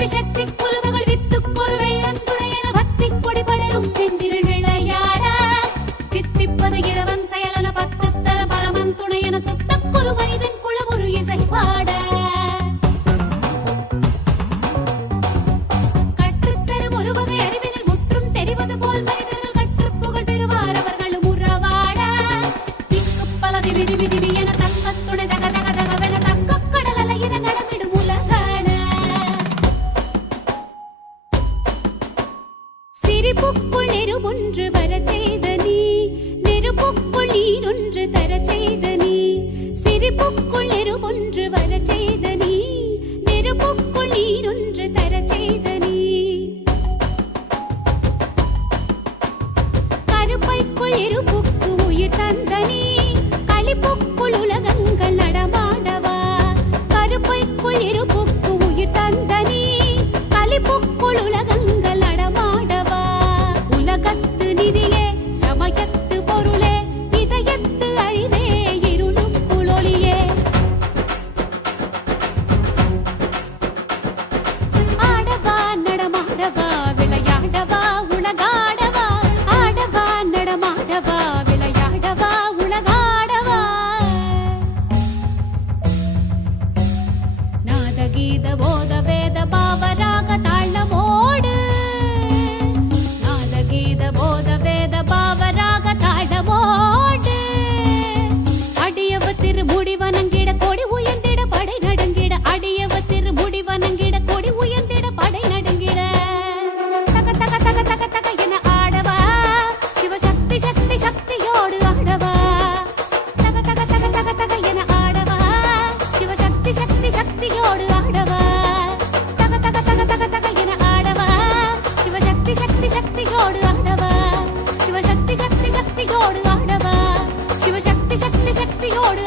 கொடி சக்தி குருமகள் வித்துக்கொரு வெள்ளம் துணையென பக்தி கொடி படரும் நெஞ்சில் விளையாட தித்திப்பது இளவன் செயலன பத்து தர பரமன் துணையென சுத்த குரு மனிதன் குளம் ஒரு இசை பாட கற்றுத்தரும் ஒரு வகை அறிவினில் முற்றும் தெரிவது போல் மனிதர்கள் கற்று புகழ் பெறுவார் அவர்களும் உறவாட திக்கு பல திவி திவி திவி என தக்க துணை தக தக தகவென தக்க கடல் அலை என நடமிடும் உலகாட சிரிப்புக்குள் நெருப்பொன்று வரச் செய்த நீ நெருப்புக்குள் நீரொன்று தரச் செய்த நீ சிரிப்புக்குள் நெருப்பொன்று வரச் செய்த நீ நெருப்புக்குள் நீரொன்று தரச் செய்த நீ கருப்பைக்குள் இருப்புக்கு உயிர் தந்த நீ களிப்புக்குள் உலகங்கள் நடமாடவா கருப்பைக்குள் இருப்புக்கு உயிர் தந்த நீ களிப்புக்குள் உலகங்கள் நடமாடவா உலகத்து நிதியே சமயத்து பொருளே இதயத்து அறிவே இருளுக்குள் ஒளியே ஆடவா நடமாடவா விளையாடவா உலகாடவா ஆடவா நடமாடவா விளையாடவா உலகாடவா நாதகீத போத வேத பாவராக தாளமோடு நாதகீத போத வேத பாவராக தாளமோடு அடியவ திருமுடி வணங்கிட கொடி உயர்ந்திட படை நடுங்கிட அடியவ திருமுடி வணங்கிட கொடி உயர்ந்திட படை நடுங்கிட தக தக தக தக தக என ஆடவா சிவசக்தி சக்தி சக்தியோடு ஆடவா தக தக தக தக தக என ஆடவா சிவசக்தி சக்தி சக்தியோடு ஆடவா தக தக தக தக தக என ஆடவா சிவசக்தி சக்தி சக்தியோடு ஆடவா சிவசக்தி சக்தி சக்தியோடு ஆடவா சிவசக்தி சக்தி சக்தியோடு